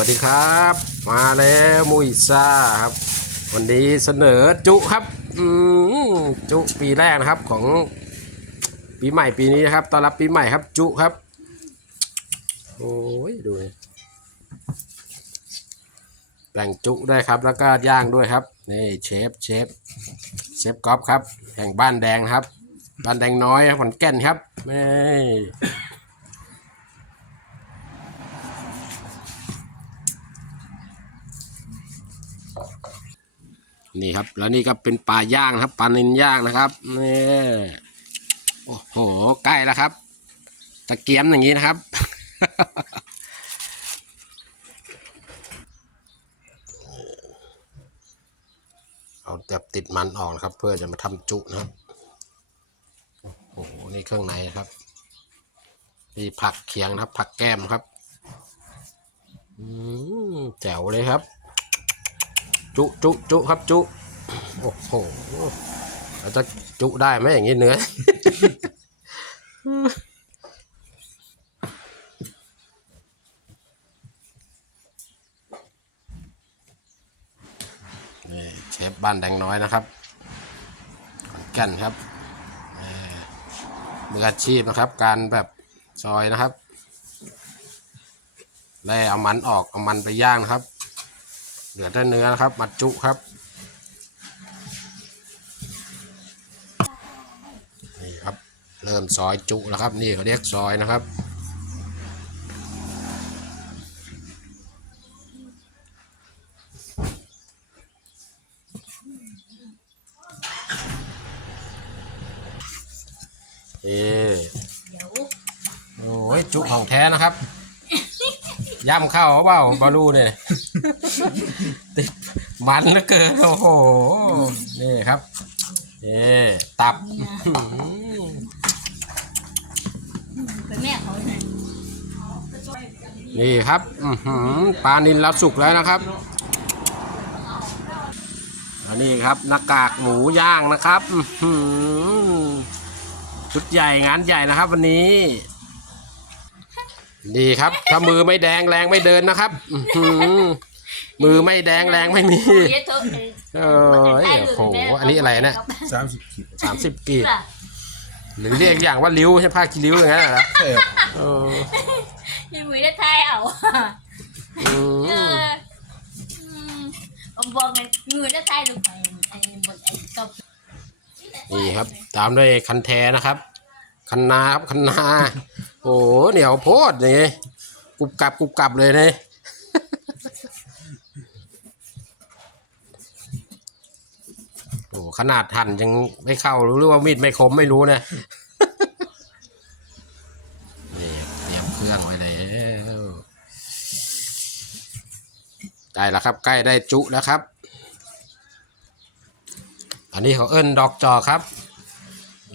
วัสดีครับ มาแล้วมุยซ่าครับ วันนี้เสนอจุครับอืมจุปีแรกนะครับของปีใหม่ปีนี้นะครับต้อนรับปีใหม่ครับจุครับ โอ้ยดูแบ่งจุด้วยครับ แล้วก็ย่างด้วยครับนี่เชฟเชฟเชฟก๊อฟครับแห่งบ้านแดงครับบ้านแดงน้อยขอนแก่นครับนี่ นี่ครับ แล้วนี่ก็เป็นปลาย่างนะครับปลาเนินย่างนะครับนี่โอ้โหใกล้แล้วครับ ตะเกียมอย่างนี้นะครับ เอาแบบติดมันออกนะครับ เพื่อจะมาทำจุนะครับโอ้โหนี่เครื่องในนะครับมีผักเคียงนะครับ ผักแก้มครับอืมแจ๋วเลยครับ จุจุจุครับจุโอ้โหเราจะจุได้ไหมอย่างนี้เนื้อนี่เชฟบ้านแดงน้อยนะครับขอนแก่นครับมืออาชีพนะครับ การแบบซอยนะครับไล่เอามันออกเอามันไปย่างนะครับ เหลือแต่เนื้อนะครับ มัดจุครับ นี่ครับ เริ่มซอยจุแล้วครับ นี่เขาเรียกซอยนะครับ เอ๊โอ้ยจุของแท้นะครับย่ำเข้าเปล่าบาลูเนี่ย มันเหลือเกินโอ้โหนี่ครับนี่ตับเป็นแม่เขาไงนี่ครับอื้อหือปลานินเราสุกแล้วนะครับอันนี้ครับหน้ากากหมูย่างนะครับอื้อหือชุดใหญ่งานใหญ่นะครับวันนี้ ดีครับถ้ามือไม่แดงแรงไม่เดินนะครับอื้อหือ มือไม่แดงแรงไม่มี เยอะเถอะเออโอ้โหอันนี้อะไรเนี่ยสามสิบขีดสามสิบกีบหรือเรียกอย่างว่าริ้วใช่ผ้าคีริ้วอย่างนั้นเหรอใช่ครับเออยังมือได้ทายเอาอืเอมอผมบอกไงมือได้ทายลงไปไอ้บนไอ้ตบนี่ครับ ตามด้วยคันแทนะครับ คันนาครับคันนา โอ้โหเหนียวโพดนี่กรุบกรับกรุบกรับเลยนี่โอ้ขนาดหันยังไม่เข้าหรือว่ามีดไม่คมไม่รู้นะนี่เตรียมเครื่องไว้แล้วใกล้แล้วครับ ใกล้ได้จุแล้วครับ อันนี้เขาเอิ้นดอกจอกครับ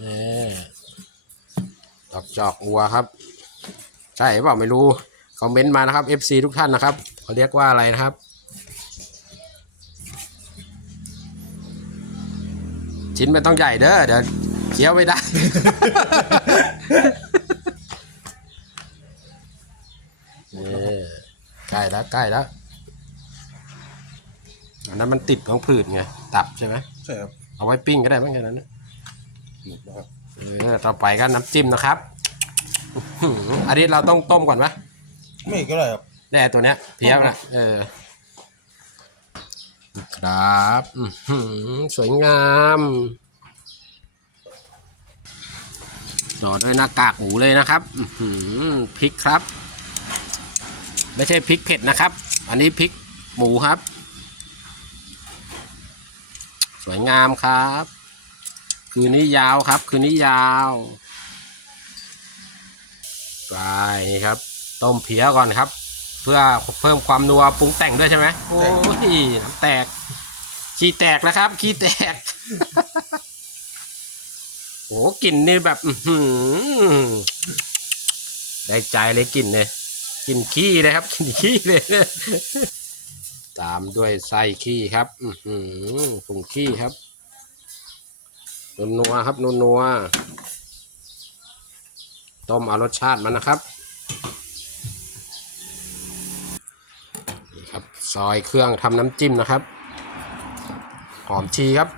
นี่ดอกจอกวัวครับ ใช่เปล่าไม่รู้คอมเมนต์มานะครับ FC ทุกท่านนะครับเขาเรียกว่าอะไรนะครับ ชิ้นไม่ต้องใหญ่เด้อเดี๋ยวเคี้ยวไม่ได้นี่ใกล้แล้วใกล้แล้วอันนั้นมันติดของผืดไง ตับใช่ไหมใช่ครับเอาไว้ปิ้งก็ได้ไม่แค่นั้นนะหมดแล้วครับเออต่อไปก็น้ำจิ้มนะครับอื้อหืออันนี้เราต้องต้มก่อนไหมไม่ก็ได้ครับ แน่ตัวเนี้ยเพี้ยนะเออ ครับสวยงามต่อด้วยหน้ากากหมูเลยนะครับพริกครับ ไม่ใช่พริกเผ็ดนะครับ อันนี้พริกหมูครับ สวยงามครับ คืนนี้ยาวครับ คืนนี้ยาวไปนี่ครับ ต้มเพี้ยก่อนครับ เพื่อเพิ่มความนัวปรุงแต่งด้วยใช่ไหมโอ้ยน้ำแตกขี้แตกแล้วครับขี้แตกโอ้กลิ่นนี่แบบหได้ใจเลยกลิ่นเนี่ยกลิ่นขี้เลยครับกลิ่นขี้เลยตามด้วยไส้ขี้ครับอืผงขี้ครับนัวนัวครับนัวนัวต้มเอารสชาติมันนะครับ ซอยเครื่องทำน้ำจิ้มนะครับ หอมชีครับ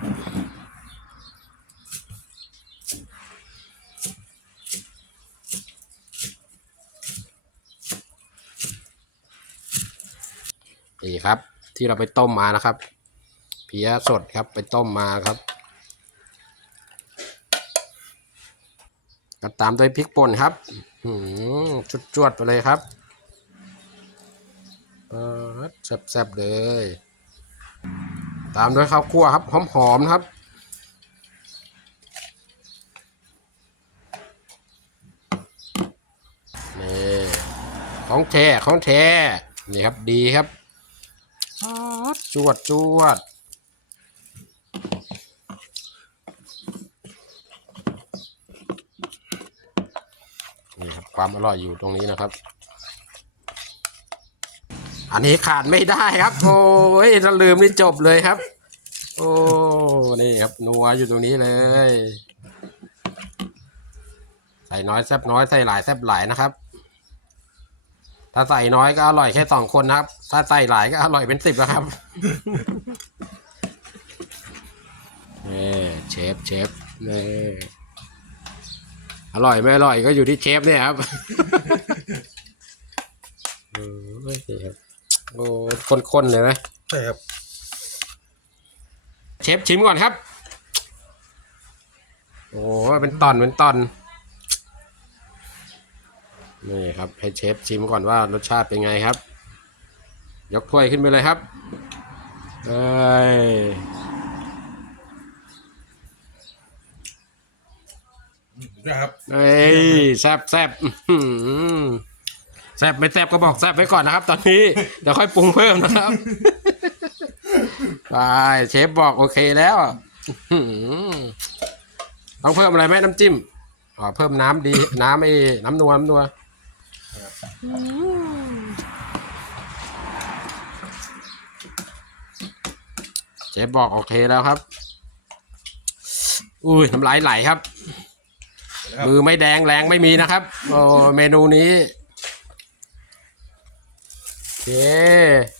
นี่ครับที่เราไปต้มมานะครับเพียสดครับไปต้มมาครับตามด้วยพริกป่นครับ ชุดจวดไปเลยครับ ปัดแซ่บๆเลย ตามด้วยข้าวคั่วครับ หอมๆนะครับ นี่ของแท้ของแท้ นี่ครับดีครับปัดจวดจวดนี่ครับความอร่อยอยู่ตรงนี้นะครับ อันนี้ขาดไม่ได้ครับ โอ้ยถ้าลืมนี่จบเลยครับ โอ้นี่ครับนัวอยู่ตรงนี้เลย ใส่น้อยแซบน้อยใส่หลายแซบหลายนะครับ ถ้าใส่น้อยก็อร่อยแค่สองคนนะครับ ถ้าใส่หลายก็อร่อยเป็นสิบแล้วครับนี่เชฟเชฟนี่อร่อยไม่อร่อยก็อยู่ที่เชฟเนี่ยครับอ้ยนี่ครับ โอ้ข้นๆเลยนะใช่ครับเชฟชิมก่อนครับ โอ้ยเป็นตอนเป็นตอนนี่ครับให้เชฟชิมก่อนว่ารสชาติเป็นไงครับ ยกถ้วยขึ้นไปเลยครับเอ้ยนะครับเอ้ยแซบแซบอื้อหือ แซบไม่แซบก็บอกแซบไว้ก่อนนะครับ ตอนนี้เดี๋ยวค่อยปรุงเพิ่มนะครับไปเชฟบอกโอเคแล้วอื้อหือต้องเพิ่มอะไรไหมน้ำจิ้มอ๋อเพิ่มน้ำดี น้ำไอ้น้ำนัวน้ำนัวเชฟบอกโอเคแล้วครับ อุ้ยน้ำลายไหลครับนะครับมือไม่แดงแรงไม่มีนะครับโอ้เมนูนี้ โอเค